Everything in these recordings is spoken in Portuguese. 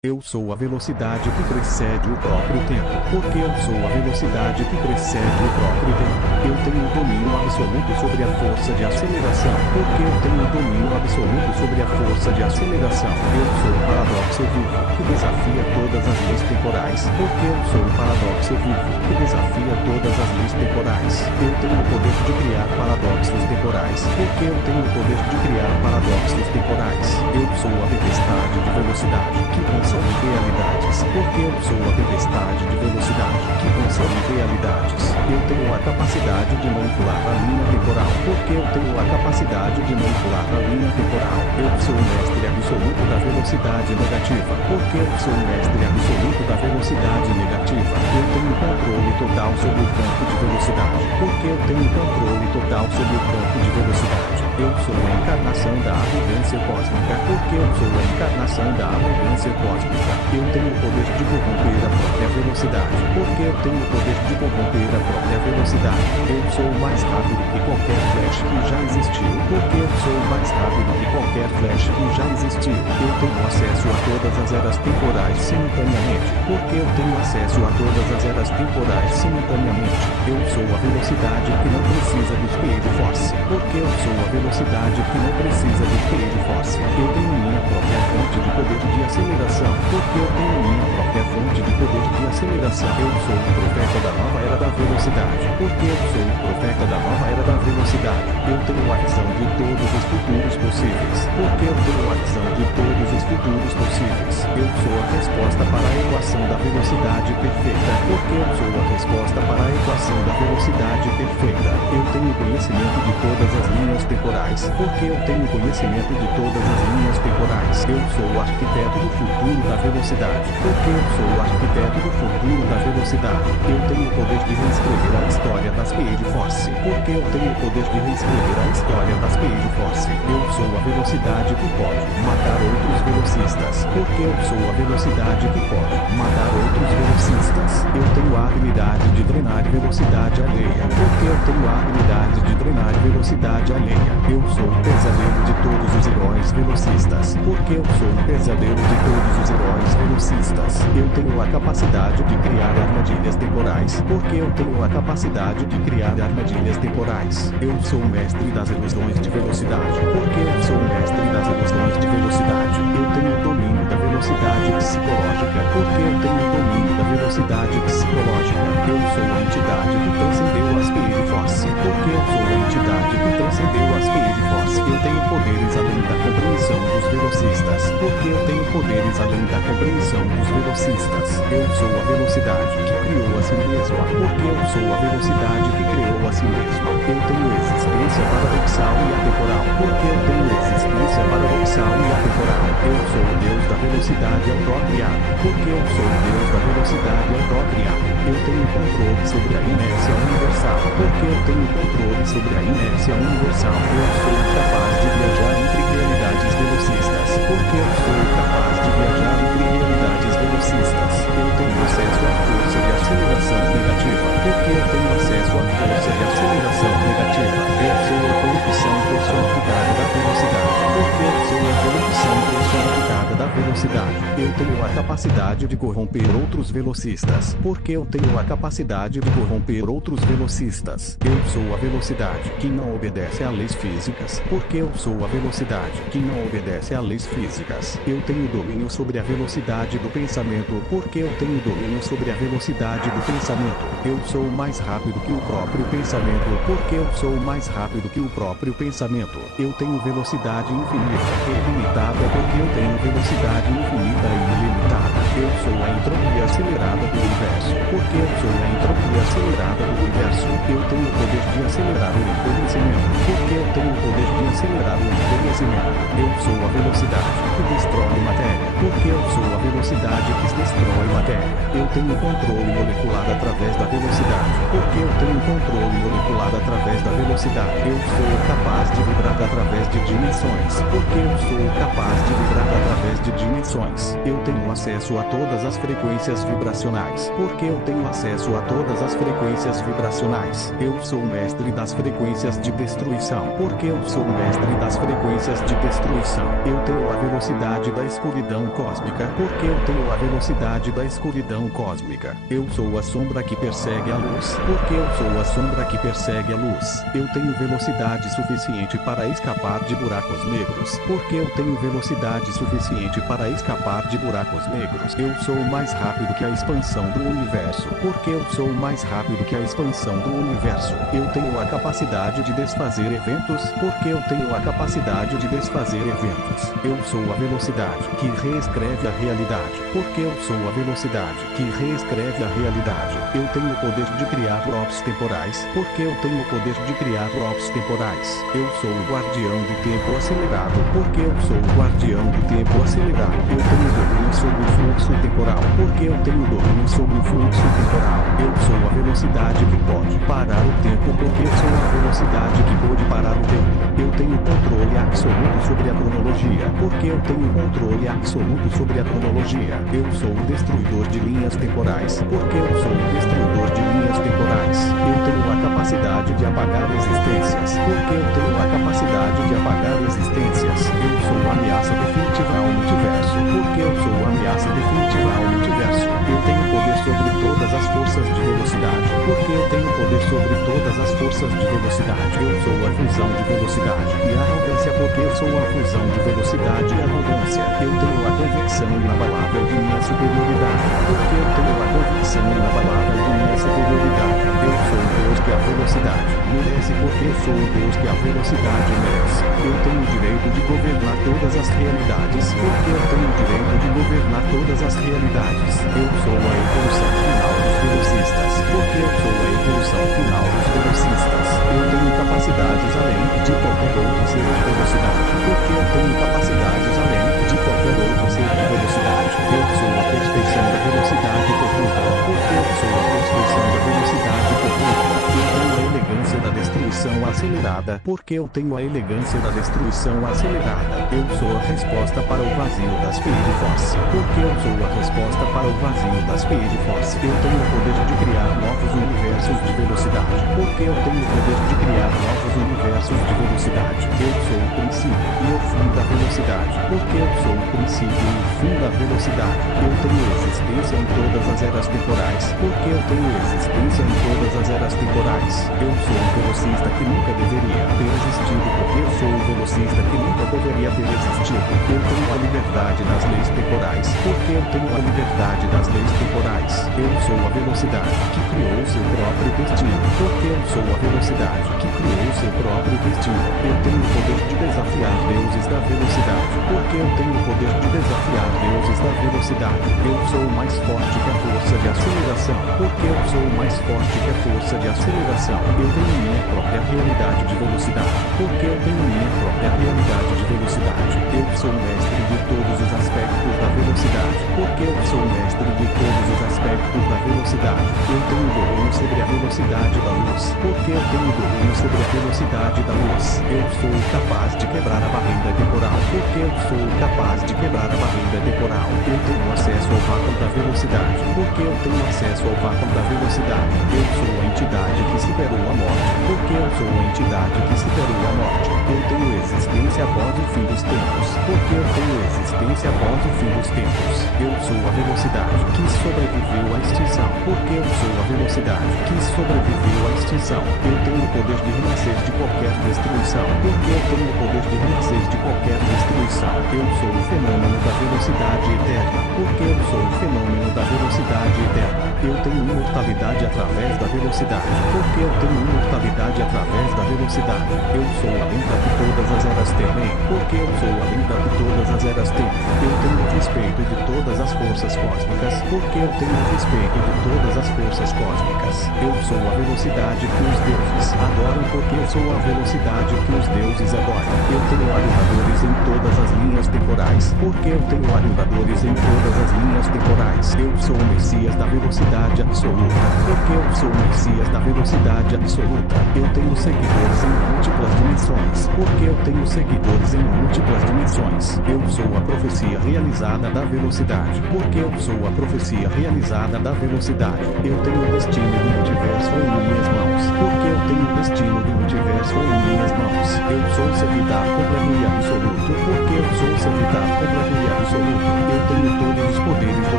Eu sou a velocidade que precede o próprio tempo. Porque eu sou a velocidade que precede o próprio tempo. Eu tenho domínio absoluto sobre a força de aceleração. Porque eu tenho domínio absoluto sobre a força de aceleração. Eu sou o paradoxo vivo, que desafia todas as leis temporais. Porque eu sou o paradoxo vivo, que desafia todas as leis temporais. Eu tenho o poder de criar paradoxos temporais. Porque eu tenho o poder de criar paradoxos temporais. Eu sou a tempestade de velocidade, que consome realidades. Porque eu sou a tempestade de velocidade, que consome realidades. Eu tenho a capacidade de manipular a linha temporal. Porque eu tenho a capacidade de manipular a linha temporal. Eu sou o mestre absoluto da velocidade negativa. Porque eu sou o mestre absoluto da velocidade negativa. Eu tenho controle total sobre o campo de velocidade. Porque eu tenho controle total sobre o campo de velocidade. Eu sou a encarnação da arrogância cósmica. Porque eu sou a encarnação da arrogância cósmica. Eu tenho o poder de corromper a própria velocidade. Porque eu tenho o poder de corromper a própria velocidade. Eu sou mais rápido que qualquer flash que já existiu. Porque eu sou mais rápido que qualquer flash que já existiu. Eu tenho acesso a todas as eras temporais simultaneamente. Porque eu tenho acesso a todas as eras temporais simultaneamente. Eu sou a velocidade que não precisa do Speed Force. Porque eu sou a velocidade que não precisa do Speed Force. Eu tenho minha própria fonte de poder de aceleração. Porque eu tenho minha própria fonte de poder de aceleração. Eu sou o profeta da nova era da velocidade. Porque eu sou o profeta da nova era da velocidade. Eu tenho a visão de todos os futuros possíveis. Porque eu tenho a visão de todos os futuros possíveis. Eu sou a resposta para a equação da velocidade perfeita. Porque eu sou a resposta para a equação da velocidade perfeita. Eu tenho conhecimento de todas as linhas temporais. Porque eu tenho conhecimento de todas as linhas temporais. Eu sou o arquiteto do futuro da velocidade. Porque eu sou o arquiteto do futuro da velocidade. Eu tenho o poder de reescrever a história da Speed Force. Porque eu tenho o poder de reescrever a história da Speed Force. Eu sou a velocidade que pode matar outros velocistas. Porque eu sou a velocidade que pode matar outros velocistas. Eu tenho a habilidade de drenar velocidade alheia. Porque eu tenho a habilidade de drenar velocidade alheia. Eu sou o pesadelo de todos os heróis velocistas. Porque eu sou o pesadelo de todos os heróis velocistas. Eu tenho a capacidade de criar armadilhas temporais. Porque eu tenho a capacidade de criar armadilhas temporais. Eu sou o mestre das ilusões de velocidade. Porque eu sou o mestre das ilusões de velocidade. Eu tenho o domínio da velocidade psicológica. Porque eu tenho o domínio da velocidade psicológica. Eu sou a entidade que transcendeu a Speed Force. Porque eu sou a entidade que transcendeu a Speed Force. Eu tenho poderes além da compreensão dos velocistas. Porque eu tenho poderes além da compreensão dos velocistas. Eu sou a velocidade que criou a si mesma. Porque eu sou a velocidade que criou a si mesma. Eu tenho existência paradoxal e atemporal. Porque eu tenho existência paradoxal e atemporal. Eu sou o Deus da velocidade autocriado. Porque eu sou o Deus da velocidade autocriado. Eu tenho controle sobre a inércia universal. Porque eu tenho controle sobre a inércia universal. Eu sou capaz de viajar entre realidades velocistas. Porque eu sou capaz de viajar entre realidades velocistas. Eu tenho acesso à força de aceleração negativa. Porque eu tenho acesso à força de aceleração negativa. Eu sou a corrupção personificada da velocidade. Porque eu sou a corrupção personificada da velocidade. Eu tenho a capacidade de corromper outros velocistas. Porque eu tenho a capacidade de corromper outros velocistas. Eu sou a velocidade que não obedece a leis físicas. Porque eu sou a velocidade que não obedece a leis físicas. Eu tenho domínio sobre a velocidade do pensamento. Porque eu tenho domínio sobre a velocidade do pensamento. Eu sou mais rápido que o próprio pensamento. Porque eu sou mais rápido que o próprio pensamento. Eu tenho velocidade infinita e ilimitada. Porque eu tenho velocidade infinita e ilimitada. Eu sou a entropia acelerada do universo. Porque eu sou a entropia acelerada do universo. Eu tenho o poder de acelerar o envelhecimento. Porque eu tenho o poder de acelerar o envelhecimento. Eu sou a velocidade que destrói matéria. Porque eu sou a velocidade que destrói matéria. Eu tenho controle molecular através da velocidade. Porque eu tenho controle molecular através da velocidade. Eu sou capaz de vibrar através de dimensões. Porque eu sou capaz de vibrar através de dimensões. Eu tenho acesso a todas as frequências frequências vibracionais. Porque eu tenho acesso a todas as frequências vibracionais. Eu sou o mestre das frequências de destruição. Porque eu sou o mestre das frequências de destruição. Eu tenho a velocidade da escuridão cósmica. Porque eu tenho a velocidade da escuridão cósmica. Eu sou a sombra que persegue a luz. Porque eu sou a sombra que persegue a luz. Eu tenho velocidade suficiente para escapar de buracos negros. Porque eu tenho velocidade suficiente para escapar de buracos negros. Eu sou mais rápido que a expansão do universo. Porque eu sou mais rápido que a expansão do universo. Eu tenho a capacidade de desfazer eventos. Porque eu tenho a capacidade de desfazer eventos. Eu sou a velocidade que reescreve a realidade. Porque eu sou a velocidade que reescreve a realidade. Eu tenho o poder de criar loops temporais. Porque eu tenho o poder de criar loops temporais. Eu sou o guardião do tempo acelerado. Porque eu sou o guardião do tempo acelerado. Eu tenho domínio sobre o fluxo temporal. Porque eu tenho domínio sobre o fluxo temporal. Eu sou a velocidade que pode parar o tempo. Porque eu sou a velocidade que pode parar o tempo. Eu tenho controle absoluto sobre a cronologia. Porque eu tenho controle absoluto sobre a cronologia. Eu sou o destruidor de linhas temporais. Porque eu sou o destruidor de linhas temporais. Eu tenho a capacidade de apagar existências. Porque eu tenho a capacidade de apagar existências. Eu sou a ameaça definitiva ao multiverso. Porque eu sou a ameaça definitiva ao multiverso. Eu tenho poder sobre todas as forças de velocidade. Porque eu tenho poder sobre todas as forças de velocidade. Eu sou a fusão de velocidade e arrogância. Porque eu sou a fusão de velocidade e arrogância. Eu tenho a convicção inabalável de minha superioridade. Porque eu tenho a convicção inabalável de minha superioridade. Eu sou o Deus que a velocidade merece. Porque eu sou o Deus que a velocidade merece. Eu tenho o direito de governar todas as realidades. Porque eu tenho o direito de governar todas as realidades. Eu sou a evolução final dos velocistas. Porque eu sou a evolução final dos velocistas. Eu tenho capacidades além de qualquer outro ser de velocidade. Porque eu tenho capacidades além de qualquer outro ser de velocidade. Eu sou a perfeição da velocidade corrupta. Porque eu sou a perfeição da velocidade corrupta. Eu tenho a elegância da destruição acelerada. Porque eu tenho a elegância da destruição acelerada. Eu sou a resposta para o vazio da Speed Force. Porque eu sou a resposta para o vazio da Speed Force. Eu tenho o poder de criar novos universos de velocidade. Porque eu tenho o poder de criar novos universos de velocidade. Eu sou o princípio e o fim da velocidade. Porque eu sou o princípio e o fim da velocidade. Eu tenho existência em todas as eras temporais. Porque eu tenho existência em todas as eras temporais. Eu sou o velocista que nunca deveria ter existido. Porque eu sou o velocista que nunca deveria ter existido. Eu tenho a liberdade das leis temporais. Porque eu tenho a liberdade das leis temporais. Eu sou a velocidade que criou seu próprio destino. Porque eu sou a velocidade que criou seu próprio destino. Eu tenho o poder de desafiar deuses da velocidade. Porque eu tenho o poder de desafiar deuses da velocidade. Eu sou mais forte que a força de aceleração. Porque eu sou mais forte que a força de aceleração. Eu tenho minha própria realidade de velocidade. Porque eu tenho minha própria realidade de velocidade. Eu sou mestre de todos os aspectos da velocidade. Porque eu sou mestre de todos os aspectos da velocidade. Eu tenho domínio sobre a velocidade da luz. Porque eu tenho domínio sobre a velocidade da luz. Eu sou capaz de quebrar a barreira temporal. Porque eu sou capaz de quebrar a barreira temporal. Eu tenho acesso ao vácuo da velocidade. Porque eu tenho acesso ao vácuo da velocidade. Eu sou a entidade que superou a morte. Porque eu sou a entidade que superou a morte. Eu tenho existência após o fim dos tempos. Porque eu tenho existência após o fim dos tempos. Eu sou a velocidade que sobreviveu à extinção. Porque eu sou a velocidade que sobreviveu à extinção. Eu tenho o poder de renascer de qualquer destruição. Porque eu tenho o poder de renascer de qualquer destruição. Eu sou o fenômeno da velocidade eterna. Porque eu sou o fenômeno da velocidade eterna. Eu tenho imortalidade através da velocidade. Porque eu tenho imortalidade através da velocidade. Eu sou a lenda que todas as eras temem. Porque eu sou a lenda que todas as eras temem. Eu tenho o respeito de todas as forças cósmicas. Porque eu tenho o respeito de todas as forças cósmicas. Eu sou a velocidade que os deuses adoram. Porque eu sou a velocidade que os deuses adoram. Eu tenho alinhadores em todas as linhas temporais. Porque eu tenho alinhadores em todas as linhas linhas temporais. Eu sou o Messias da velocidade absoluta. Porque eu sou o Messias da velocidade absoluta. Eu tenho seguidores em múltiplas dimensões. Porque eu tenho seguidores em múltiplas dimensões. Eu sou a profecia realizada da velocidade. Porque eu sou a profecia realizada da velocidade. Eu tenho o destino do universo em minhas mãos. Porque eu tenho o destino do universo em minhas mãos. Eu sou o servidor completo e absoluto. Porque eu sou o servidor completo e absoluto. Eu tenho todos os poderes do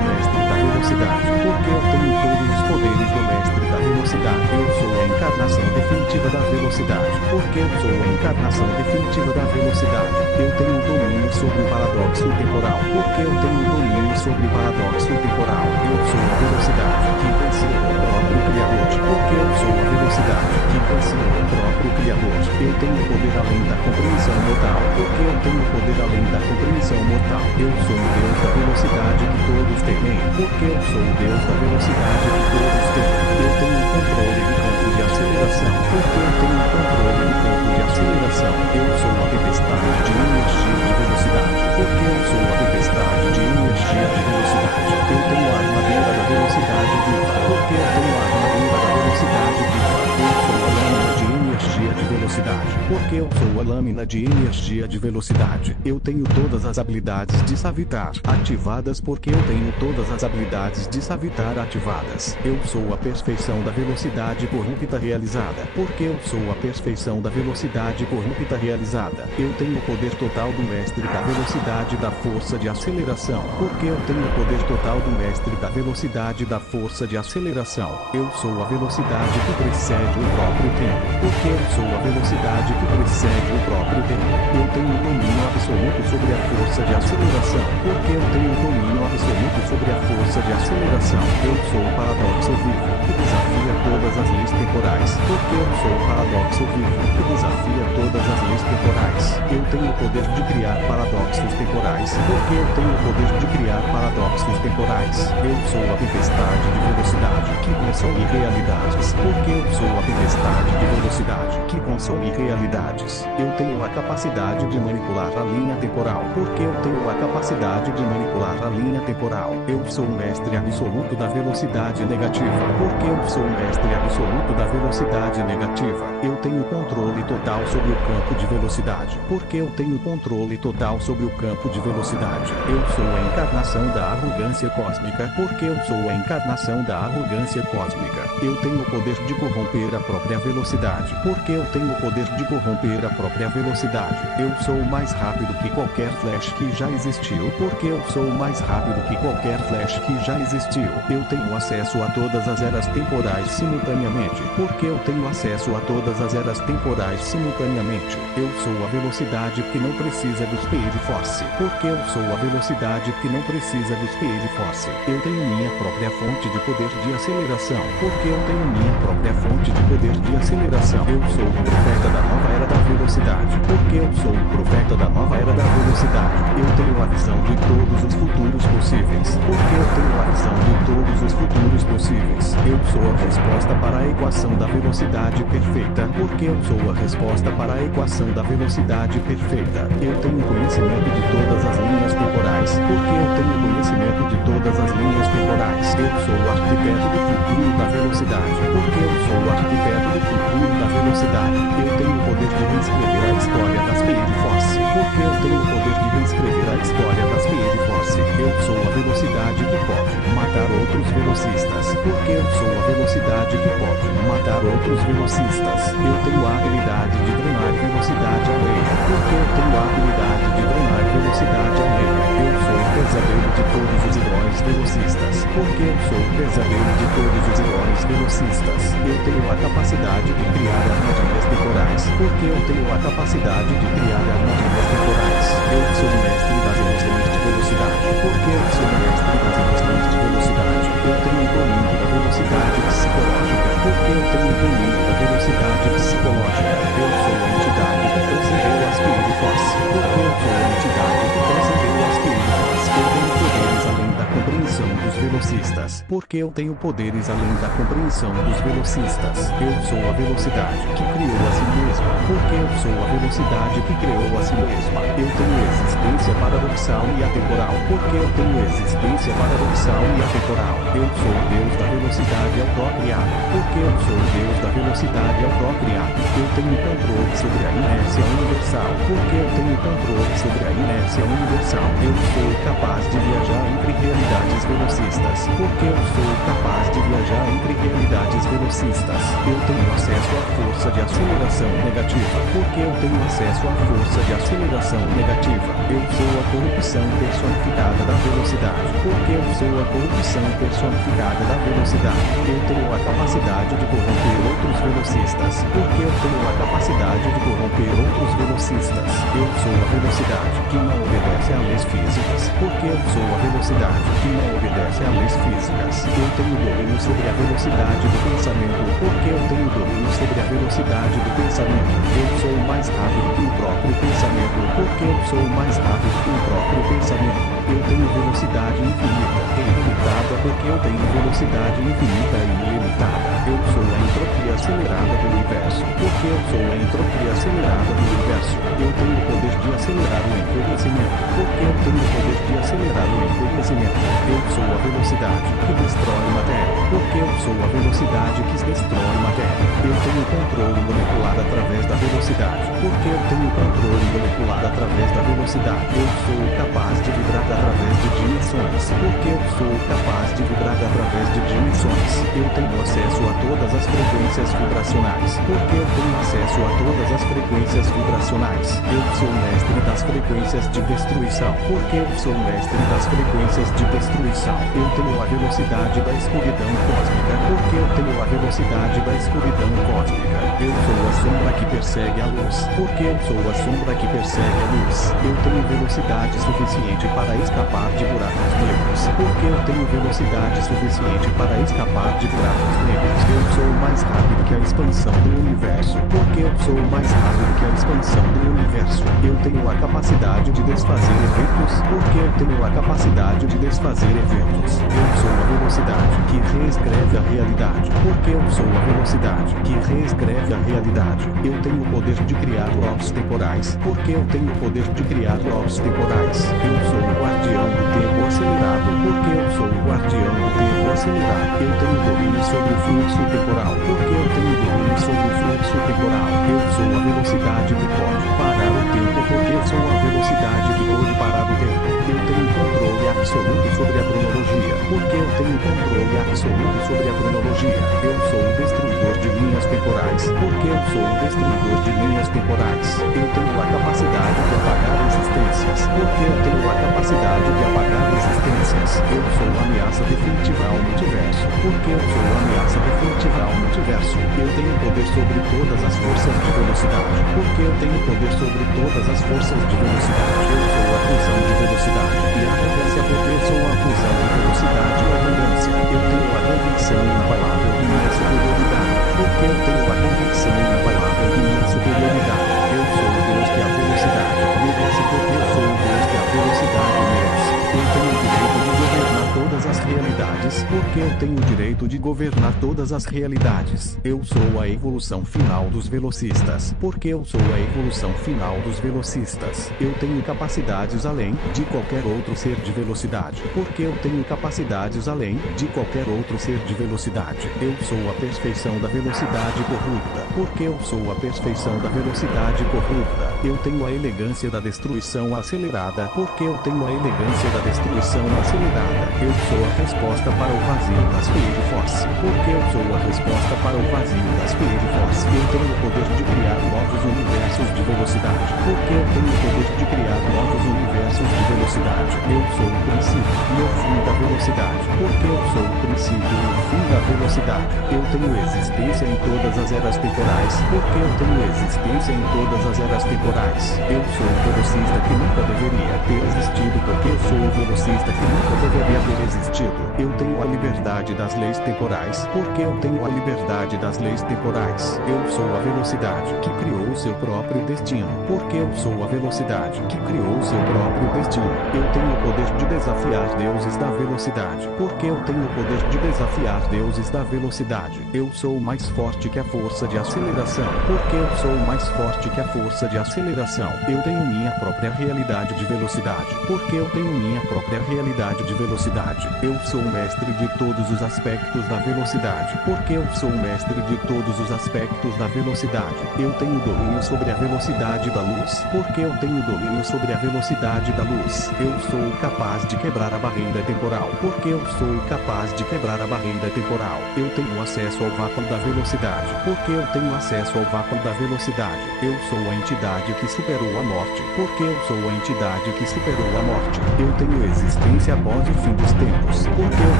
mestre da velocidade. Porque eu tenho todos os poderes do mestre da velocidade. Eu sou a encarnação definitiva da velocidade. Porque eu sou a encarnação definitiva da velocidade. Eu tenho domínio sobre o paradoxo temporal. Porque eu tenho domínio sobre o paradoxo temporal. Eu sou a velocidade que venceu o próprio Criador. Porque eu sou a velocidade que venceu o próprio Criador. Eu tenho poder além da compreensão mortal. Porque eu tenho poder além da compreensão mortal. Eu sou o Deus da velocidade que todos temem. Porque eu sou o Deus da velocidade que todos temem. Eu tenho o controle do campo de aceleração. Porque eu tenho o controle do campo de aceleração. Eu sou a tempestade de energia de velocidade. Porque eu sou a tempestade de energia de velocidade. Eu tenho a armadura da velocidade viva. Porque eu tenho a armadura da velocidade viva. Eu sou a lâmina de energia de velocidade. Porque eu sou a lâmina de energia de velocidade. Eu tenho todas as habilidades de Savitar ativadas. Porque eu tenho todas as habilidades de Savitar ativadas. Eu sou a perfeição da velocidade corrupta realizada. Porque eu sou a perfeição da velocidade corrupta realizada. Eu tenho o poder total do mestre da velocidade da força de aceleração. Porque eu tenho o poder total do mestre da velocidade da força de aceleração. Eu sou a velocidade que precede o próprio tempo. Porque eu sou a velocidade que precede o próprio tempo. Eu tenho domínio absoluto sobre a força de aceleração. Porque eu tenho domínio absoluto sobre a força de aceleração. Eu sou o paradoxo vivo que desafia todas as leis temporais. Porque eu sou o paradoxo vivo que desafia todas as leis temporais. Eu tenho o poder de criar paradoxos temporais. Porque eu tenho o poder de criar paradoxos temporais. Eu sou a tempestade de velocidade que consome realidades. Porque eu sou a tempestade de velocidade que consome realidades. Eu tenho a capacidade de manipular a linha temporal. Porque eu tenho a capacidade de manipular a linha temporal. Eu sou o mestre absoluto da velocidade negativa. Porque eu sou o mestre absoluto da velocidade negativa. Eu tenho controle total sobre o campo de velocidade. Porque eu tenho controle total sobre o campo de velocidade. Eu sou a encarnação da arrogância cósmica. Porque eu sou a encarnação da arrogância cósmica. Eu tenho o poder de corromper a própria velocidade. Porque eu tenho o poder de corromper a própria velocidade. Eu sou mais rápido que qualquer flash que já existiu. Porque eu sou mais rápido que qualquer flash que já existiu. Eu tenho acesso a todas as eras temporais simultaneamente. Porque eu tenho acesso a todas as eras temporais simultaneamente. Eu sou a velocidade que não precisa do Speed Force. Porque eu sou a velocidade que não precisa do Speed Force. Eu tenho minha própria fonte de poder de aceleração. Porque eu tenho minha própria fonte de poder de aceleração. Eu sou o profeta da nova era da velocidade. Porque eu sou o profeta da nova era da velocidade. Eu tenho a visão de todos os futuros possíveis. Porque eu tenho a visão de todos os futuros possíveis. Eu sou a resposta para a equação da velocidade perfeita. Porque eu sou a resposta para a equação da velocidade perfeita. Eu tenho conhecimento de todas as linhas temporais. Porque eu tenho conhecimento de todas as linhas temporais. Eu sou o arquiteto do futuro da velocidade. Porque eu sou o arquiteto do futuro da velocidade. Eu tenho o poder de reescrever a história da Speed Force. Porque eu tenho o poder de reescrever a história da Speed Force. Eu sou a velocidade que pode matar outros velocistas. Porque eu sou a velocidade que pode matar outros velocistas. Eu tenho a habilidade de drenar velocidade alheia. Porque eu tenho a habilidade de drenar velocidade alheia. Eu sou o pesadelo de todos os heróis velocistas. Porque eu sou o pesadelo de todos os heróis velocistas. Eu tenho a capacidade de criar armadilhas temporais. Porque eu tenho a capacidade de criar armadilhas temporais. Eu sou o mestre das emoções de velocidade. Porque eu sou o mestre das emoções de velocidade. Eu tenho o domínio da velocidade psicológica. Porque eu tenho o domínio da velocidade psicológica. Eu sou a entidade que transcendeu a Speed Force. Porque eu sou a entidade que transcendeu a Speed Force. Eu tenho poderes além da compreensão dos velocicistas. velocistas. Porque eu tenho poderes além da compreensão dos velocistas. Eu sou a velocidade que criou a si mesma. Porque eu sou a velocidade que criou a si mesma. Eu tenho existência paradoxal e atemporal. Porque eu tenho existência paradoxal e atemporal. Eu sou o Deus da velocidade autocriado. Porque eu sou o Deus da velocidade autocriado. Eu tenho controle sobre a inércia universal. Porque eu tenho controle sobre a inércia universal. Eu sou capaz de viajar entre realidades velocistas. Porque eu sou capaz de viajar entre realidades velocistas. Eu tenho acesso à força de aceleração negativa. Porque eu tenho acesso à força de aceleração negativa. Eu sou a corrupção personificada da velocidade. Porque eu sou a corrupção personificada da velocidade. Eu tenho a capacidade de corromper outros velocistas. Porque eu tenho a capacidade de corromper outros velocistas. Eu sou a velocidade que não obedece a leis físicas. Porque eu sou a velocidade que não obedece a leis físicas. Eu tenho domínio sobre a velocidade do pensamento. Porque eu tenho domínio sobre a velocidade do pensamento. Eu sou mais rápido que o próprio pensamento. Porque eu sou mais rápido que o próprio pensamento. Eu tenho velocidade infinita e ilimitada. Porque eu tenho velocidade infinita e ilimitada. Eu sou a entropia acelerada do universo. Porque eu sou a entropia acelerada do universo. Eu tenho o poder de acelerar o envelhecimento. Porque eu tenho o poder de acelerar o envelhecimento. Eu sou a velocidade que destrói matéria. Porque eu sou a velocidade que destrói matéria. Eu tenho controle molecular através da velocidade. Porque eu tenho controle molecular através da velocidade. Eu sou capaz de vibrar através de dimensões. Porque eu sou capaz de vibrar através de dimensões. Eu tenho acesso a todas as frequências vibracionais. Porque eu tenho acesso a todas as frequências vibracionais. Eu sou mestre das frequências de destruição. Porque eu sou mestre das frequências de destruição. Eu tenho a velocidade da escuridão cósmica. Porque eu tenho a velocidade da escuridão cósmica. Eu sou a sombra que persegue a luz. Porque eu sou a sombra que persegue a luz. Eu tenho velocidade suficiente para escapar de buracos negros. Porque eu tenho velocidade suficiente para escapar de buracos negros. Eu sou mais rápido que a expansão do universo. Porque eu sou mais rápido que a expansão do universo. Eu tenho a capacidade de desfazer eventos. Porque eu tenho a capacidade de desfazer eventos. Eu sou a velocidade que reescreve a realidade. Porque eu sou a velocidade que reescreve a realidade. Eu tenho o poder de criar blocos temporais. Porque eu tenho o poder de criar blocos temporais. Eu sou o guardião do tempo acelerado. Porque eu sou o guardião do tempo acelerado. Eu tenho domínio sobre o fluxo temporal. Porque eu tenho domínio sobre o fluxo temporal. Eu sou a velocidade que pode parar o tempo. Porque eu sou a velocidade que pode parar o tempo. Eu tenho controle absoluto sobre a cronologia. Porque eu tenho controle absoluto sobre a cronologia. Eu sou o destruidor de linhas temporais. Porque eu sou o destruidor de linhas temporais. Eu tenho a capacidade de apagar existências. Porque eu tenho a capacidade de apagar existências. Eu sou a ameaça definitiva ao multiverso. Porque eu sou a ameaça definitiva ao multiverso. Eu tenho poder sobre todas as forças de velocidade. Porque eu tenho poder sobre todas as forças de velocidade. Eu sou a fusão de velocidade e arrogância. Porque eu sou a fusão de velocidade e arrogância. Eu tenho a convicção inabalável de minha superioridade. Porque eu tenho a convicção inabalável de minha superioridade. Eu sou o Deus que a velocidade merece. Porque eu sou o Deus que a velocidade merece. Eu tenho o direito de governar todas as realidades. Porque eu tenho o direito de governar todas as realidades. Eu sou a evolução final dos velocistas. Porque eu sou a evolução final dos velocistas. Eu tenho capacidades além de qualquer outro ser de velocidade. Porque eu tenho capacidades além de qualquer outro ser de velocidade. Eu sou a perfeição da velocidade corrupta. Porque eu sou a perfeição da velocidade corrupta. Eu tenho a elegância da destruição acelerada. Porque eu tenho a elegância da destruição acelerada. Eu sou a resposta para o vazio da Speed Force. Porque eu sou a resposta para o vazio da Speed Force. Eu tenho o poder de criar novos universos de velocidade. Porque eu tenho o poder de criar novos universos de velocidade. Eu sou o princípio e o fim da velocidade. Porque eu sou o princípio e o fim da velocidade. Eu tenho existência em todas as eras temporais. Porque eu tenho existência em todas as eras temporais. Eu sou o velocista que nunca deveria ter existido. Porque eu sou o velocista que nunca deveria ter existido. Eu tenho a liberdade das leis temporais, porque eu tenho a liberdade das leis temporais. Eu sou a velocidade que criou o seu próprio destino, porque eu sou a velocidade que criou o seu próprio destino. Eu tenho o poder de desafiar deuses da velocidade, porque eu tenho o poder de desafiar deuses da velocidade. Eu sou mais forte que a força de aceleração, porque eu sou mais forte que a força de aceleração. Eu tenho minha própria realidade de velocidade, porque eu tenho minha própria realidade de velocidade. Eu sou o mestre de todos os aspectos da velocidade, porque eu sou o mestre de todos os aspectos da velocidade. Eu tenho domínio sobre a velocidade da luz, porque eu tenho domínio sobre a velocidade da luz. Eu sou capaz de quebrar a barreira temporal, porque eu sou capaz de quebrar a barreira temporal. Eu tenho acesso ao vácuo da velocidade, porque eu tenho acesso ao vácuo da velocidade. Eu sou a entidade que superou a morte, porque eu sou a entidade que superou a morte. Eu tenho existência após o fim dos tempos, porque eu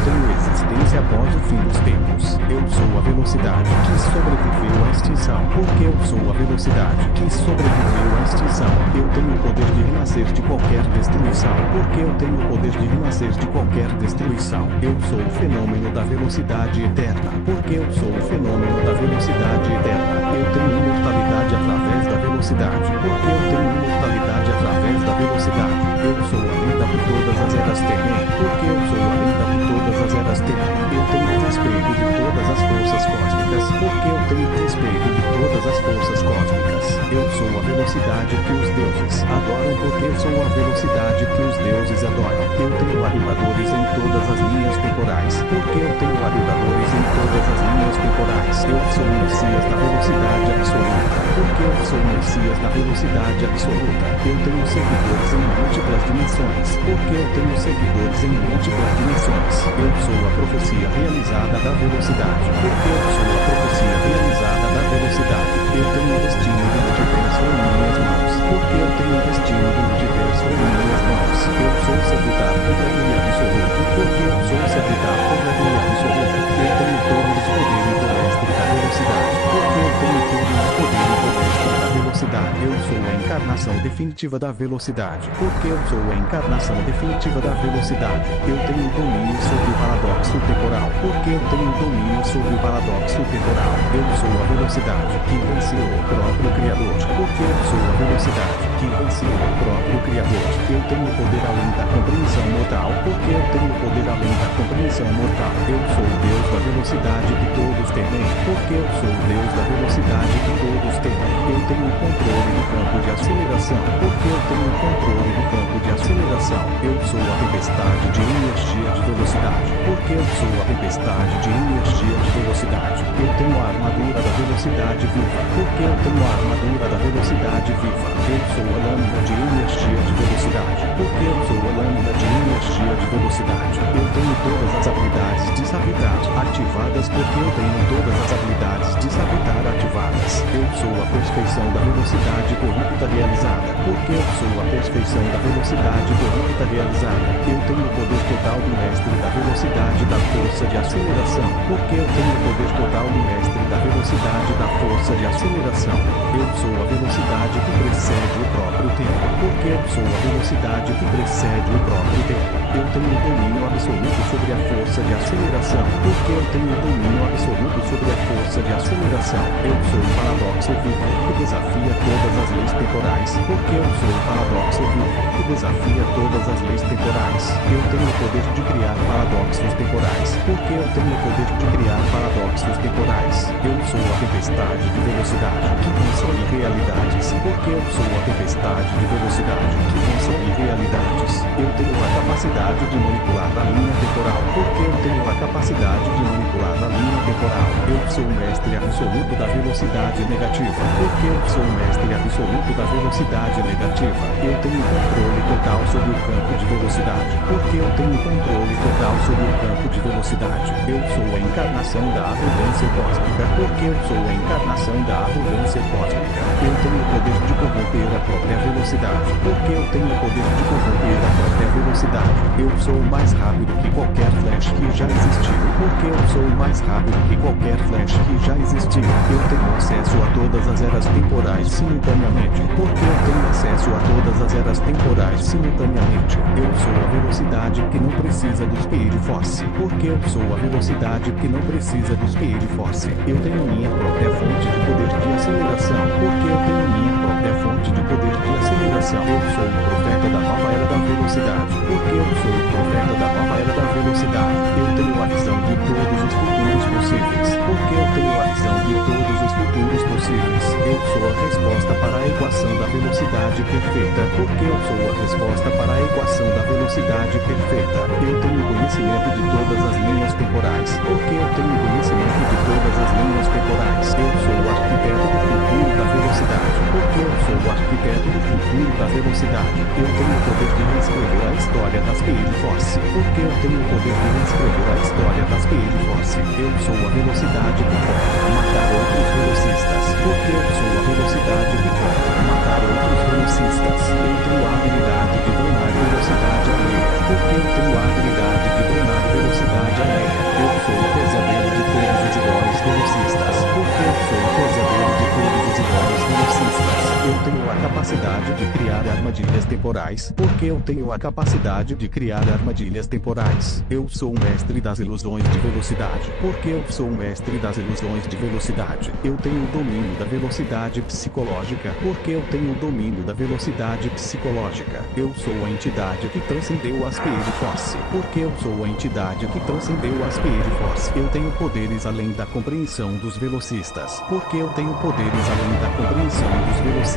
tenho existência após o fim dos tempos. Eu sou a velocidade que sobreviveu à extinção, porque eu sou a velocidade que sobreviveu à extinção. Eu tenho o poder de renascer de qualquer destruição, porque eu tenho o poder de renascer de qualquer destruição. Eu sou o fenômeno da velocidade eterna, porque eu sou o fenômeno da velocidade eterna. Eu tenho imortalidade através da velocidade, porque eu tenho imortalidade através da velocidade. Eu sou a lenda que todas as eras temem, porque eu sou a lenda que todas as eras temem. Eu tenho o respeito de todas as forças cósmicas, porque eu tenho o respeito de todas as forças cósmicas. Eu sou a velocidade que os deuses adoram, porque eu sou a velocidade que os deuses adoram. Eu tenho arribadores em todas as linhas temporais, porque eu tenho arribadores em todas as linhas temporais. Eu sou o Messias da velocidade absoluta, porque eu sou o Messias da velocidade absoluta. Eu tenho seguidores em múltiplas dimensões, porque eu tenho seguidores em múltiplas dimensões. Eu sou a profecia realizada da velocidade, porque eu sou a profecia realizada da velocidade. Eu tenho o destino do universo em minhas mãos, porque eu tenho o destino do universo em minhas mãos. Eu sou sepultado completo e absoluto, porque eu sou sepultado completo e absoluto. Eu tenho todos os poderes do mestre da velocidade, porque eu tenho todos os poderes do mestre da velocidade. Eu sou a encarnação definitiva da velocidade, porque eu sou a encarnação definitiva da velocidade. Eu tenho domínio sobre o paradoxo temporal, porque eu tenho domínio sobre o paradoxo temporal. Eu sou a velocidade que venceu o próprio Criador, porque eu sou a velocidade que venceu o próprio Criador. Eu tenho poder além da compreensão mortal, porque eu tenho poder além da compreensão mortal. Eu sou o Deus da velocidade que todos temem, porque eu sou o Deus da velocidade que todos temem. Eu tenho o controle do campo de aceleração, porque eu tenho o controle do campo de aceleração. Eu sou a tempestade de energia de velocidade, porque eu sou a tempestade de energia de velocidade. Eu tenho a armadura da velocidade viva, porque eu tenho a armadura da velocidade viva. Eu sou a lâmina de energia de velocidade, porque eu sou a lâmina de energia de velocidade. Eu tenho todas as habilidades de sabotar ativadas, porque eu tenho todas as habilidades de sabotar ativadas. Eu sou a perfeição da velocidade corrupta realizada, porque eu sou a perfeição da velocidade corrupta realizada. Eu tenho o poder total do mestre da velocidade da força de aceleração, porque eu tenho o poder total do mestre da velocidade da força de aceleração. Eu sou a velocidade que precede o próprio tempo, porque eu sou a velocidade que precede o próprio tempo. Eu tenho domínio absoluto sobre a força de aceleração, porque eu tenho domínio absoluto sobre a força de aceleração. Eu sou o paradoxo vivo que desafia todas as leis temporais, porque eu sou o paradoxo vivo que desafia todas as leis temporais. Eu tenho o poder de criar paradoxos temporais, porque eu tenho o poder de criar paradoxos temporais. Eu sou a tempestade de velocidade que consome realidades, porque eu sou a tempestade de velocidade que consome realidades. Eu tenho a capacidade de manipular a linha temporal, porque eu tenho a capacidade de manipular a linha temporal. Eu sou o mestre absoluto da velocidade negativa, porque eu sou o mestre absoluto da velocidade negativa. Eu tenho controle total sobre o campo de velocidade, porque eu tenho controle total sobre o campo de velocidade. Eu sou a encarnação da abundância cósmica, porque eu sou a encarnação da abundância cósmica. Eu tenho o poder de corromper a própria velocidade, porque eu tenho o poder de corromper a própria velocidade. Eu sou mais rápido que qualquer flash que já existiu, porque eu sou mais rápido que qualquer flash Flash que já existiu. Eu tenho acesso a todas as eras temporais simultaneamente. Porque eu tenho acesso a todas as eras temporais simultaneamente. Eu sou a velocidade que não precisa do Speed Force. Porque eu sou a velocidade que não precisa do Speed Force. Eu tenho minha própria fonte de poder de aceleração. Porque eu tenho minha própria fonte de poder de aceleração. Eu sou o profeta da nova era da velocidade. Porque eu sou o profeta da nova era da velocidade. Eu tenho a visão de todos os futuros possíveis. Porque eu tenho a visão de todos os futuros possíveis. Eu sou a resposta para a equação da velocidade perfeita. Porque eu sou a resposta para a equação da velocidade perfeita. Eu tenho conhecimento de todas as linhas temporais. Porque eu tenho conhecimento de todas as linhas temporais. Eu sou o arquiteto do futuro da velocidade. Porque eu sou o arquiteto do futuro da velocidade. Eu tenho o poder de reescrever a história da Speed Force. Porque eu tenho o poder de reescrever a história da Speed Force. Eu sou a velocidade que pode matar outros velocistas. Porque eu sou a velocidade que pode matar outros velocistas. Eu tenho a habilidade de drenar velocidade alheia. Porque eu tenho a habilidade de drenar velocidade alheia. Eu sou o pesadelo de todos os heróis velocistas. Porque eu sou o pesadelo de todos os heróis velocistas. Eu tenho a capacidade de criar armadilhas temporais. Porque eu tenho a capacidade de criar armadilhas temporais. Eu sou o mestre das ilusões de velocidade. Porque eu sou o mestre das ilusões de velocidade. Eu tenho o domínio da velocidade psicológica. Porque eu tenho o domínio da velocidade psicológica. Eu sou a entidade que transcendeu a Speed Force. Porque eu sou a entidade que transcendeu a Speed Force. Eu tenho poderes além da compreensão dos velocistas. Porque eu tenho poderes além da compreensão dos velocistas.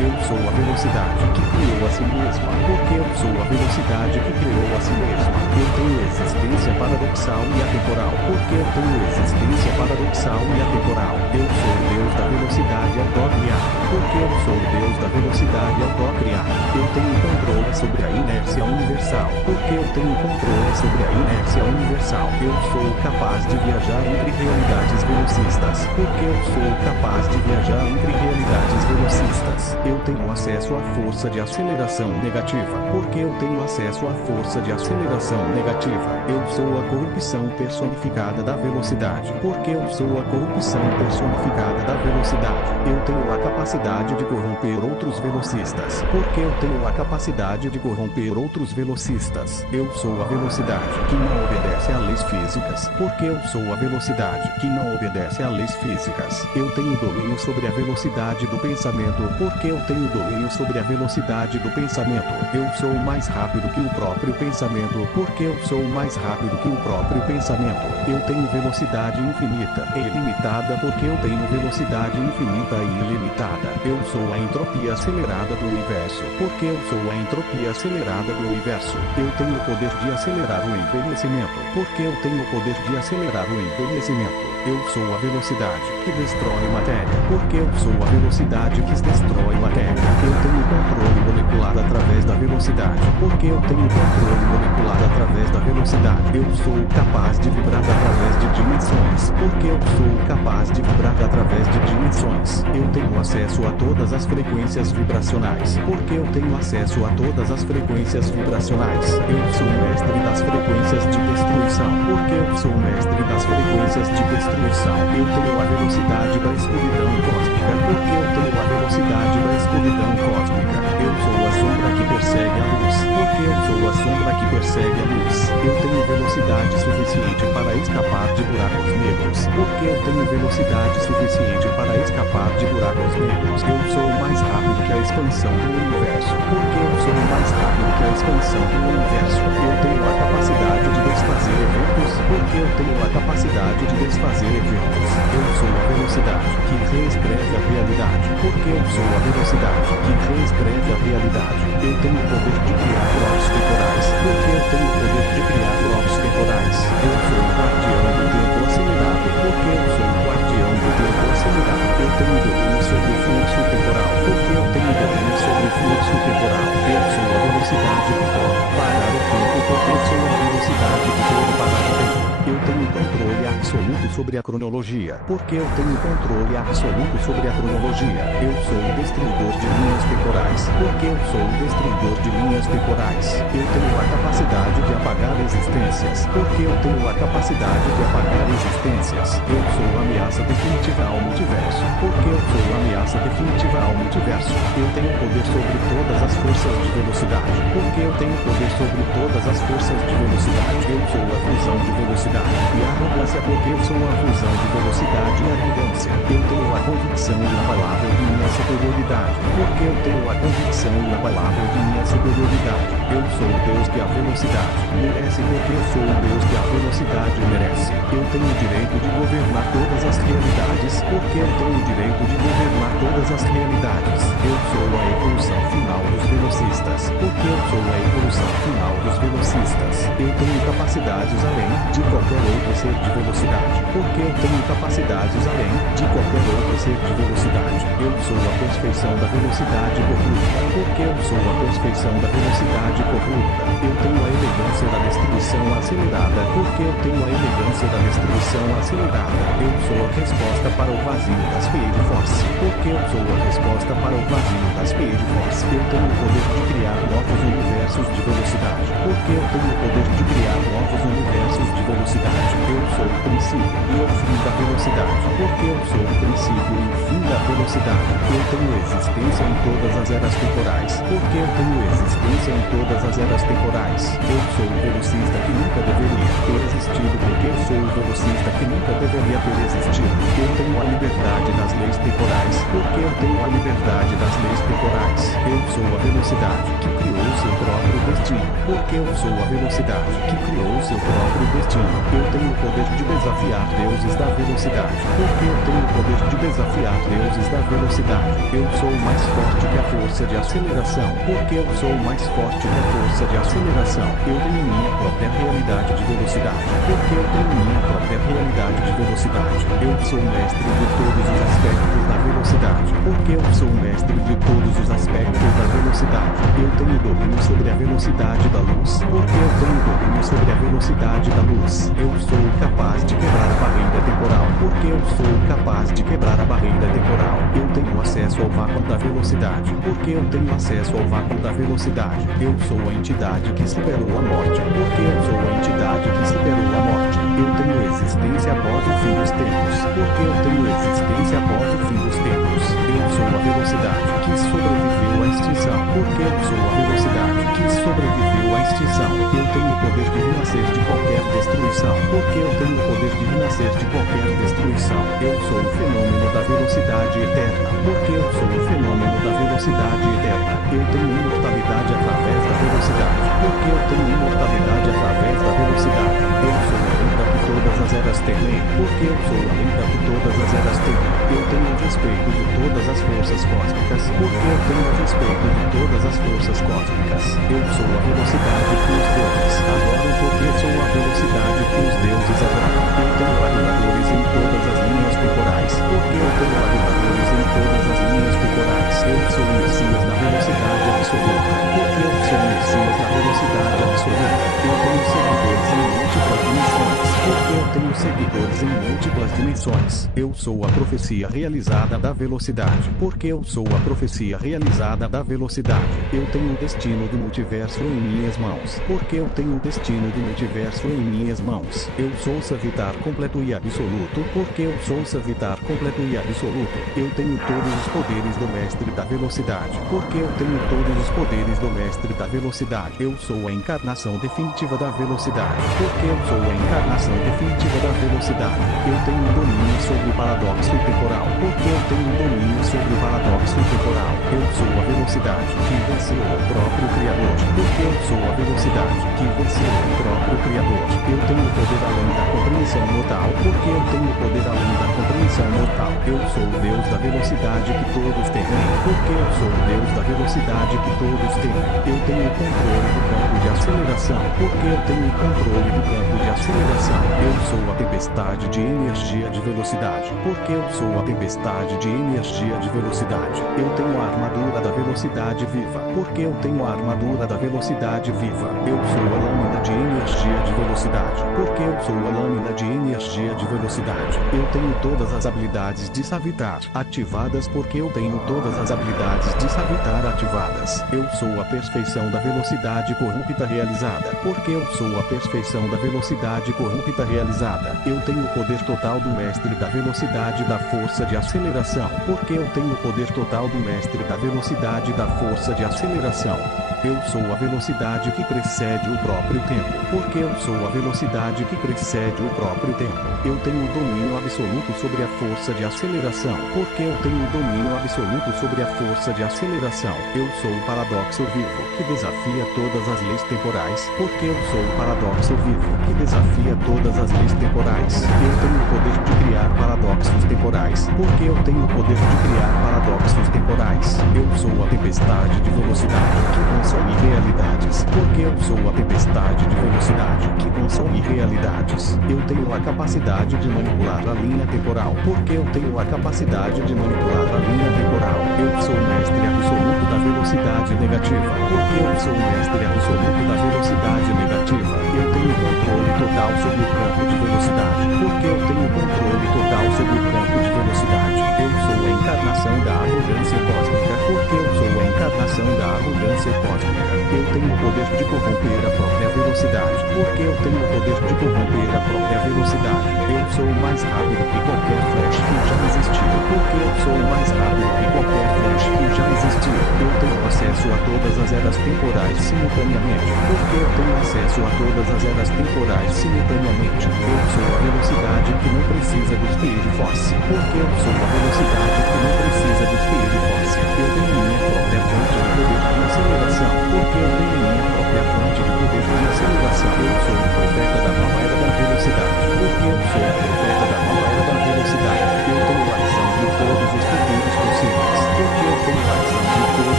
Eu sou a velocidade que criou a si mesma. Porque eu sou a velocidade que criou a si mesma. Eu tenho existência paradoxal e atemporal. Porque eu tenho existência paradoxal e atemporal. Eu sou o Deus da velocidade autocriar. Porque eu sou o Deus da velocidade autocriar. Eu tenho controle sobre a inércia universal. Porque eu tenho controle sobre a inércia universal. Eu sou capaz de viajar entre realidades velocistas. Porque eu sou capaz de viajar entre realidades velocistas. Eu tenho acesso à força de aceleração negativa. Porque eu tenho acesso à força de aceleração negativa. Eu sou a corrupção personificada da velocidade. Porque eu sou a corrupção personificada da velocidade. Eu tenho a capacidade de corromper outros velocistas. Porque eu tenho a capacidade de corromper outros velocistas. Eu sou a velocidade que não obedece a leis físicas. Porque eu sou a velocidade que não obedece a leis físicas. Eu tenho domínio sobre a velocidade do pensamento. Porque eu tenho domínio sobre a velocidade do pensamento. Eu sou mais rápido que o próprio pensamento. Porque eu sou mais rápido que o próprio pensamento. Eu tenho velocidade infinita e ilimitada. Porque eu tenho velocidade infinita e ilimitada. Eu sou a entropia acelerada do universo. Porque eu sou a entropia acelerada do universo. Eu tenho o poder de acelerar o envelhecimento. Porque eu tenho o poder de acelerar o envelhecimento. Eu sou a velocidade que destrói matéria. Porque eu sou a velocidade que destrói matéria. Eu tenho controle molecular através da velocidade. Porque eu tenho controle molecular através da velocidade. Eu sou capaz de vibrar através de dimensões. Porque eu sou capaz de vibrar através de dimensões. Eu tenho acesso a todas as frequências vibracionais. Porque eu tenho acesso a todas as frequências vibracionais. Eu sou o mestre das frequências de destruição. Porque eu sou o mestre das frequências de destruição. Eu tenho a velocidade da escuridão cósmica. Porque eu tenho a velocidade da escuridão cósmica. Eu sou a sombra que persegue a luz. Porque eu sou a sombra que persegue a luz. Eu tenho velocidade suficiente para escapar de buracos negros. Porque eu tenho velocidade suficiente para escapar de buracos negros. Eu sou mais rápido que a expansão do universo. Porque eu sou mais rápido que a expansão do universo. Eu tenho a capacidade de desfazer eventos. Porque eu tenho a capacidade de desfazer eventos. Eu sou a velocidade que reescreve a realidade. Porque eu sou a velocidade que reescreve a realidade. Eu tenho o poder de criar blocos temporais. Porque eu tenho o poder de criar blocos temporais. Eu sou o guardião do tempo acelerado. Porque eu sou o guardião do tempo acelerado. Eu tenho domínio sobre o fluxo temporal. Porque eu tenho domínio sobre o fluxo temporal. Eu sou a velocidade que pode parar o tempo. Porque eu sou a velocidade que pode parar o tempo. Eu tenho controle absoluto absoluto sobre a cronologia, porque eu tenho controle absoluto sobre a cronologia. Eu sou o destruidor de linhas temporais, porque eu sou o destruidor de linhas temporais. Eu tenho a capacidade de apagar existências, porque eu tenho a capacidade de apagar existências. Eu sou a ameaça definitiva ao multiverso, porque eu sou a ameaça definitiva ao multiverso. Eu tenho poder sobre todas as forças de velocidade, porque eu tenho poder sobre todas as forças de velocidade. Eu sou a fusão de velocidade e arrogância, porque eu sou a fusão de velocidade e arrogância. Eu tenho a convicção inabalável de minha superioridade, porque eu tenho a convicção inabalável de minha superioridade. Eu sou o Deus que a velocidade merece, porque eu sou o Deus que a velocidade merece. Eu tenho o direito de governar todas as realidades, porque eu tenho o direito de governar todas as realidades. Eu sou a evolução final dos velocistas, porque eu sou a evolução final dos velocistas. Eu tenho capacidades além de qualquer outro ser de velocidade, porque eu tenho capacidades além de qualquer outro ser de velocidade. Eu sou a perfeição da velocidade corrupta, porque eu sou a perfeição da velocidade corrupta. Eu tenho a elegância da destruição acelerada, porque eu tenho a elegância da destruição acelerada. Eu sou a resposta para o vazio da Speed Force, porque eu sou a resposta para o vazio da Speed Force. Eu tenho o poder de criar novos universos de velocidade, porque eu tenho o poder de criar novos universos de velocidade. Eu sou o princípio e o fim da velocidade, porque eu sou o princípio e o fim da velocidade. Eu tenho existência em todas as eras temporais, porque eu tenho existência em todas as eras temporais. Eu sou o velocista que nunca deveria ter existido, porque eu sou o velocista que nunca deveria ter existido. Eu tenho a liberdade das leis temporais, porque eu tenho a liberdade das leis temporais. Eu sou a velocidade que criou seu próprio destino, porque eu sou a velocidade que criou seu próprio destino. Eu tenho o poder de desafiar deuses da velocidade, porque eu tenho o poder de desafiar deuses da velocidade. Eu sou mais forte que a força de aceleração, porque eu sou mais forte que a força de aceleração. Eu tenho minha própria realidade de velocidade, porque eu tenho minha própria realidade de velocidade. Eu sou mestre de todos os aspectos da velocidade, porque eu sou mestre de todos os aspectos da velocidade. Eu tenho domínio sobre a velocidade da luz, porque eu tenho domínio sobre a velocidade da luz. Eu sou capaz de quebrar a barreira temporal, porque eu sou capaz de quebrar a barreira temporal. Eu tenho acesso ao vácuo da velocidade, porque eu tenho acesso ao vácuo da velocidade. Eu sou a entidade que superou a morte, porque eu sou a entidade que superou a morte. Eu tenho existência após o fim dos tempos, porque eu tenho existência após o fim dos tempos. Eu sou a velocidade que sobreviveu à extinção, porque eu sou a velocidade que sobreviveu à extinção. Eu tenho o poder de renascer de qualquer destruição, porque eu tenho o poder de renascer de qualquer destruição. Eu sou o fenômeno da velocidade eterna, porque eu sou o fenômeno da velocidade eterna. Eu tenho imortalidade através da velocidade, porque eu tenho imortalidade através da velocidade. Eu sou a lenda que todas as eras temem, porque eu sou a lenda que todas as eras temem. Eu tenho o respeito de todas as forças cósmicas, porque eu tenho o respeito de todas as forças cósmicas. Eu sou a velocidade que os deuses adoram, porque eu sou a velocidade que os deuses adoram. Eu tenho adoradores em todas as linhas temporais, porque eu tenho adoradores em todas as linhas temporais. Eu sou o Messias da velocidade absoluta, porque eu sou o Messias da velocidade absoluta. Eu tenho seguidores em múltiplas dimensões, porque eu tenho seguidores em múltiplas dimensões. Eu sou a profecia realizada da velocidade, porque eu sou a profecia realizada da velocidade. Eu tenho o destino do multiverso em minhas mãos, porque eu tenho o destino do multiverso em minhas mãos. Eu sou Savitar completo e absoluto, porque eu sou Savitar completo e absoluto. Eu tenho todos os poderes do mestre da velocidade, porque eu tenho todos os poderes do mestre da velocidade. Eu sou a encarnação definitiva da velocidade, porque eu sou a encarnação definitiva da velocidade. Eu tenho domínio sobre o paradoxo temporal, porque eu tenho domínio sobre o paradoxo temporal. Eu sou a velocidade que venceu o próprio Criador, porque eu sou a velocidade que venceu o próprio Criador. Eu tenho poder além da compreensão mortal, porque eu tenho poder além da compreensão mortal. Eu sou o Deus da velocidade que todos temem, porque eu sou o Deus da velocidade que todos temem. Eu tenho o controle do campo de aceleração, porque eu tenho o controle do campo de aceleração. Eu sou a tempestade de energia de velocidade. Porque eu sou a tempestade de energia de velocidade. Eu tenho a armadura da velocidade viva. Porque eu tenho a armadura da velocidade viva. Eu sou a lâmina de energia de velocidade. Porque eu sou a lâmina de energia de velocidade. Eu tenho todas as habilidades de Savitar ativadas porque eu tenho todas as habilidades de Savitar ativadas. Eu sou a perfeição da velocidade corrupta realizada. Porque eu sou a perfeição da velocidade corrupta realizada. Eu tenho o poder total do mestre da velocidade da força de aceleração. Porque eu tenho o poder total do mestre da velocidade da força de aceleração. Eu sou a velocidade que precede o próprio tempo. Porque eu sou a velocidade que precede o próprio tempo. Eu tenho o domínio absoluto sobre a força de aceleração. Porque eu tenho o domínio absoluto sobre a força de aceleração. Eu sou o paradoxo vivo, que desafia todas as leis temporais. Porque eu sou o paradoxo vivo, que desafia todas as leis temporais. Eu tenho o poder de criar paradoxos temporais. Porque eu tenho o poder de criar paradoxos temporais. Eu sou a tempestade de velocidade que consome realidades. Porque eu sou a tempestade de velocidade que consome realidades. Eu tenho a capacidade de manipular a linha temporal. Porque eu tenho a capacidade de manipular a linha temporal. Eu sou o mestre absoluto da velocidade negativa. Porque eu sou o mestre absoluto da velocidade negativa. Eu tenho controle total sobre o campo de velocidade. Porque eu tenho controle total sobre o campo de velocidade. Eu sou a encarnação da arrogância cósmica. Porque eu sou a encarnação da arrogância cósmica. Eu tenho o poder de corromper a própria velocidade. Porque eu tenho o poder de corromper a própria velocidade. Eu sou mais rápido que qualquer flash que já existiu. Porque eu sou mais rápido que qualquer flash que já existiu. Eu tenho acesso a todas as eras temporais simultaneamente. Porque eu tenho acesso a todas as eras temporais simultaneamente. Eu sou a velocidade que não precisa do Speed Force. Porque eu sou a velocidade que não precisa do Speed Force. Eu tenho minha própria fonte de poder de aceleração. Porque eu tenho minha própria fonte de poder de aceleração. Eu sou o profeta da nova era da velocidade. Porque eu sou o profeta da nova era da velocidade. Eu tenho a visão de todos os futuros possíveis. Porque eu tenho a visão de todos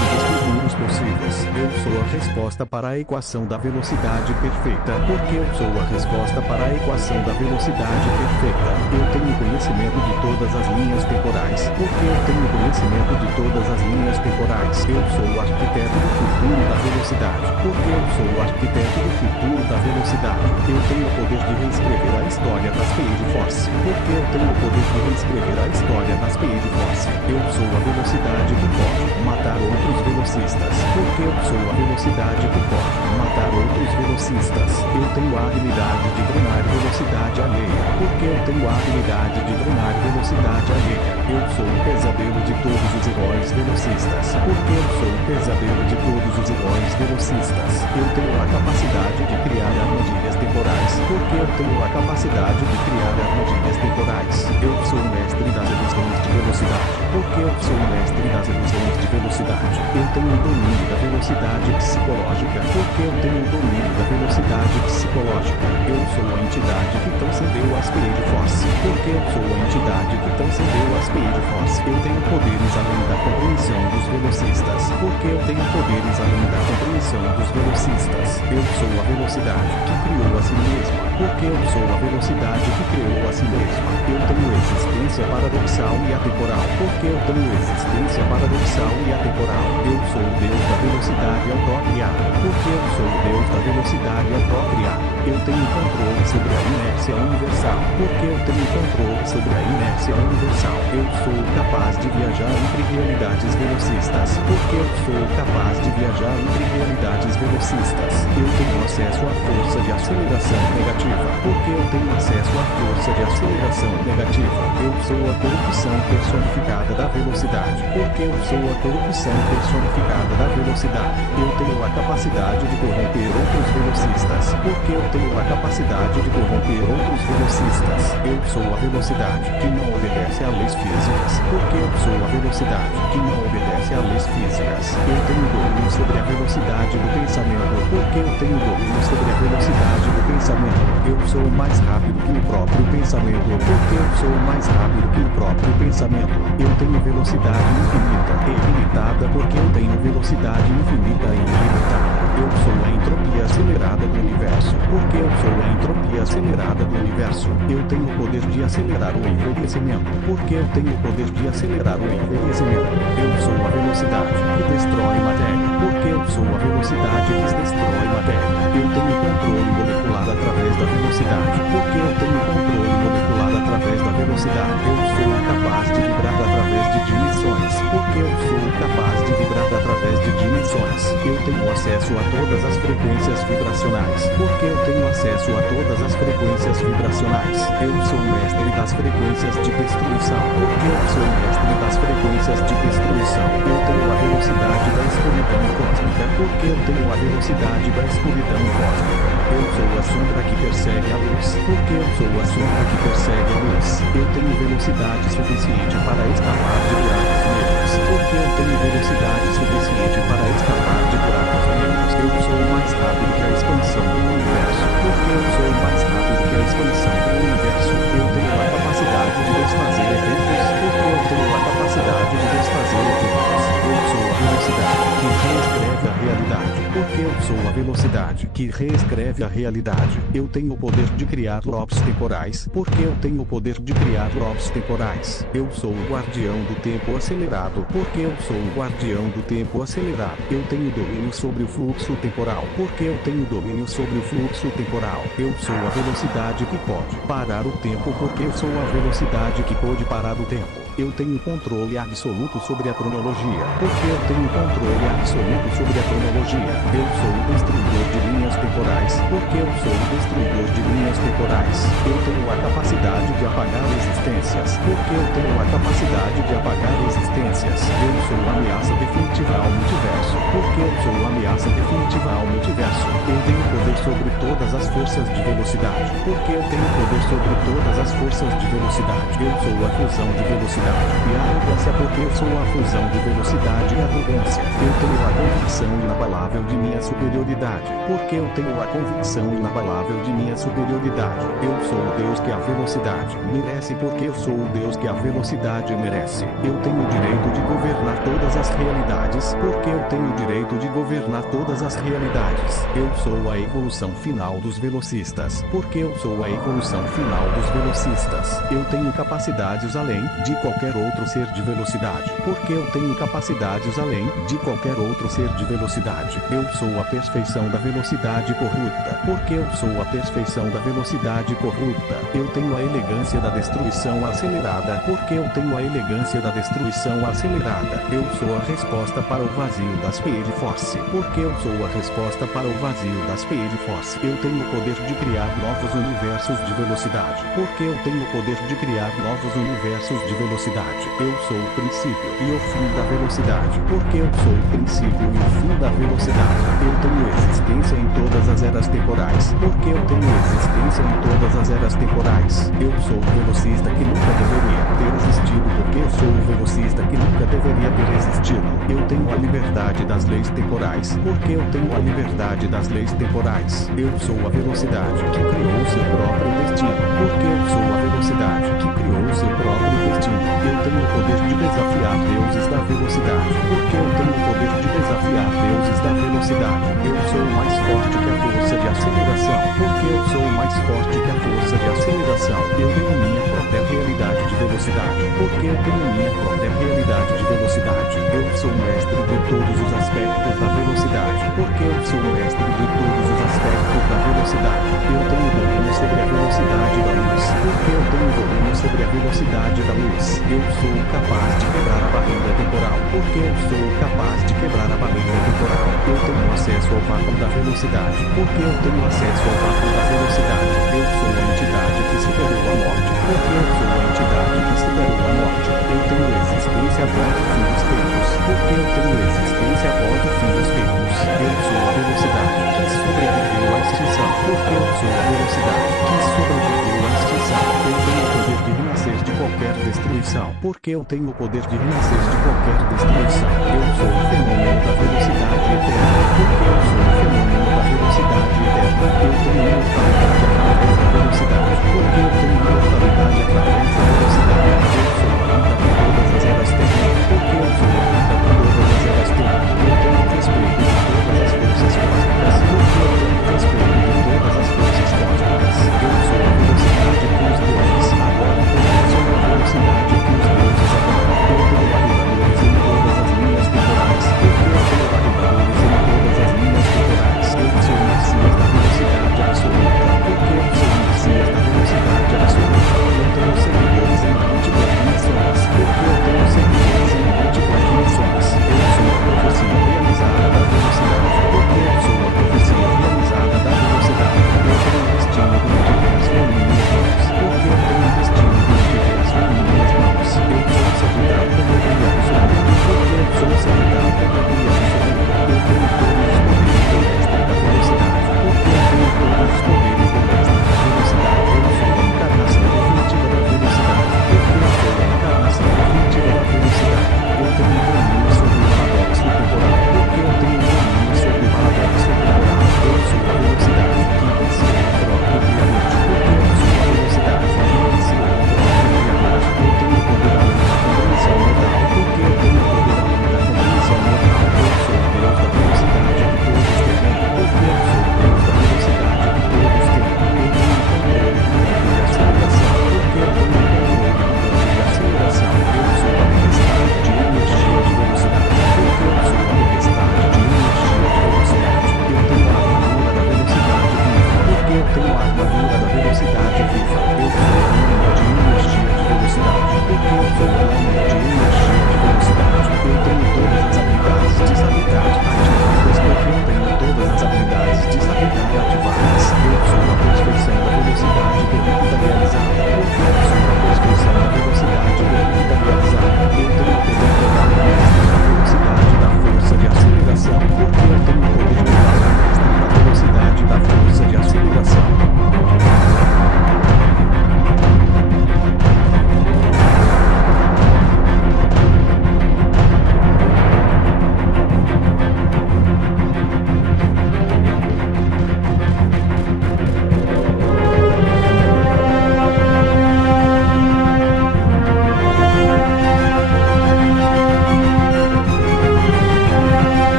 os futuros possíveis. Eu sou a resposta para a equação da velocidade perfeita. Porque eu sou a resposta para a equação da velocidade perfeita. Eu tenho conhecimento de todas as linhas temporais. Porque eu tenho conhecimento de todas as linhas temporais. Eu sou o arquiteto do futuro da velocidade. Porque eu sou o arquiteto do futuro da velocidade. Eu tenho o poder de reescrever a história da Speed Force. Porque eu tenho o poder de reescrever a história da Speed Force. Eu sou a velocidade que pode matar outros velocistas. Porque eu sou a velocidade que pode matar outros velocistas. Eu tenho a habilidade de drenar velocidade alheia. Porque eu tenho a habilidade de drenar velocidade alheia. Eu sou o pesadelo de todos os heróis velocistas. Porque eu sou o pesadelo de todos os heróis velocistas. Eu tenho a capacidade de criar armadilhas temporais. Porque eu tenho a capacidade de criar armadilhas temporais. Eu sou o mestre das ilusões de velocidade. Porque eu sou o mestre das ilusões de velocidade. Eu tenho o domínio da velocidade psicológica. Porque eu tenho o domínio da velocidade psicológica. Eu sou a entidade que transcendeu a Speed Force. Porque eu sou a entidade que transcendeu a Speed Force. Eu tenho poderes além da compreensão dos velocistas. Porque eu tenho poderes além da compreensão dos velocistas. Eu sou a velocidade que criou a si mesma. Porque eu sou a velocidade que criou a si mesma. Eu tenho existência paradoxal e atemporal. Porque eu tenho existência paradoxal e atemporal. Eu sou o Deus da velocidade autocriada. Porque eu sou o Deus da velocidade autocriada. Eu tenho controle sobre a inércia universal. Porque eu tenho controle sobre a inércia universal. Eu sou capaz de viajar entre realidades velocistas. Porque eu sou capaz de viajar entre realidades velocistas. Eu tenho acesso à força de aceleração negativa. Porque eu tenho acesso à força de aceleração negativa. Eu sou a corrupção personificada da velocidade. Porque eu sou a corrupção personificada da velocidade. Eu tenho a capacidade de corromper outros velocistas. Porque eu tenho a capacidade de corromper outros velocistas. Eu sou a velocidade que não obedece a leis físicas. Porque eu sou a velocidade que não obedece a leis físicas. Eu tenho domínio sobre a velocidade do pensamento. Porque eu tenho domínio sobre a velocidade do pensamento. Eu sou mais rápido que o próprio pensamento. pensamento, porque eu sou mais rápido que o próprio pensamento. Eu tenho velocidade infinita e ilimitada, porque eu tenho velocidade infinita e ilimitada. Eu sou a entropia acelerada do universo, porque eu sou a entropia acelerada do universo. Eu tenho o poder de acelerar o envelhecimento, porque eu tenho o poder de acelerar o envelhecimento. Eu sou a velocidade que destrói matéria, porque eu sou a velocidade que destrói matéria. Eu tenho controle molecular através da velocidade, porque eu tenho controle molecular através da velocidade. Eu sou capaz de vibrar através de dimensões, porque eu sou capaz de vibrar através de dimensões. Eu tenho acesso a todas as frequências vibracionais, porque eu tenho acesso a todas as frequências vibracionais. Eu sou mestre das frequências de destruição, porque eu sou mestre das frequências de destruição. Eu tenho a velocidade da escuridão cósmica, porque eu tenho a velocidade da escuridão cósmica. Eu sou a sombra que persegue a luz, porque eu sou a sombra que persegue a luz. Eu tenho velocidade suficiente para escapar de buracos negros, porque eu tenho velocidade suficiente para escapar de buracos negros. Eu sou mais rápido que a expansão do universo, porque eu sou mais rápido que a expansão do universo. Eu tenho a capacidade de desfazer eventos, porque eu tenho a capacidade de desfazer eventos. Eu sou a velocidade que reescreve a realidade, porque eu sou a velocidade que reescreve a realidade. Eu tenho o poder de criar loops temporais, porque eu tenho o poder de criar loops temporais. Eu sou o guardião do tempo acelerado, porque eu sou o guardião do tempo acelerado. Eu tenho domínio sobre o fluxo temporal, porque eu tenho domínio sobre o fluxo temporal. Eu sou a velocidade que pode parar o tempo, porque eu sou a velocidade que pode parar o tempo. Eu tenho controle absoluto sobre a cronologia, porque eu tenho controle absoluto sobre a cronologia. Eu sou o destruidor de linhas temporais, porque eu sou o destruidor de linhas temporais. Eu tenho a capacidade de apagar existências, porque eu tenho a capacidade de apagar existências. Eu sou a ameaça definitiva ao multiverso, porque eu sou a ameaça definitiva ao multiverso. Eu tenho poder sobre todas as forças de velocidade, porque eu tenho poder sobre todas as forças de velocidade. Eu sou a fusão de velocidade e arrogância, porque eu sou a fusão de velocidade e arrogância. Eu tenho a convicção inabalável de minha superioridade, porque eu tenho a convicção inabalável de minha superioridade. Eu sou o Deus que a velocidade merece, porque eu sou o Deus que a velocidade merece. Eu tenho o direito de governar todas as realidades, porque eu tenho o direito de governar todas as realidades. Eu sou a evolução final dos velocistas, porque eu sou a evolução final dos velocistas. Eu tenho capacidades além de qualquer outro ser de velocidade, porque eu tenho capacidades além de qualquer outro ser de velocidade. Eu sou a perfeição da velocidade corrupta, porque eu sou a perfeição da velocidade corrupta. Eu tenho a elegância da destruição acelerada, porque eu tenho a elegância da destruição acelerada. Eu sou a resposta para o vazio da Speed Force, porque eu sou a resposta para o vazio da Speed Force. Eu tenho o poder de criar novos universos de velocidade, porque eu tenho o poder de criar novos universos de velocidade. Eu sou o princípio e o fim da velocidade, porque eu sou o princípio e o fim da velocidade. Eu tenho existência em todas as eras temporais, porque eu tenho existência em todas as eras temporais. Eu sou o velocista que nunca deveria ter existido, porque eu sou o velocista que nunca deveria ter existido. Eu tenho a liberdade das leis temporais, porque eu tenho a liberdade das leis temporais. Eu sou a velocidade que criou seu próprio destino, porque eu sou a velocidade que criou seu próprio destino. Eu tenho o poder de desafiar deuses da velocidade, porque eu tenho o poder de desafiar deuses da velocidade. Eu sou mais forte que a força de aceleração, porque eu sou mais forte que a força de aceleração. Eu tenho minha própria realidade de velocidade, porque eu tenho minha própria realidade de velocidade. Eu sou mestre de todos os aspectos da velocidade, porque eu sou mestre de todos os aspectos da velocidade. Eu tenho domínio sobre a velocidade da luz, porque eu tenho domínio sobre a velocidade da luz. Eu sou capaz de quebrar a barreira temporal, porque eu sou capaz de quebrar a barreira temporal. Eu tenho acesso ao vácuo da velocidade, porque eu tenho acesso ao vácuo da velocidade. Eu sou a entidade que superou a morte, porque eu sou a entidade que superou a morte. Eu tenho existência após o fim dos tempos, porque eu tenho existência após o fim dos tempos. Eu sou a velocidade que sobreviveu à extinção, porque eu sou a velocidade que sobreviveu à extinção. Eu tenho o poder de renascer de qualquer destruição, porque eu tenho o poder de renascer de qualquer destruição. Eu sou o fenômeno da velocidade eterna, porque eu sou o fenômeno da velocidade eterna. Eu tenho mentalidade através da velocidade, porque eu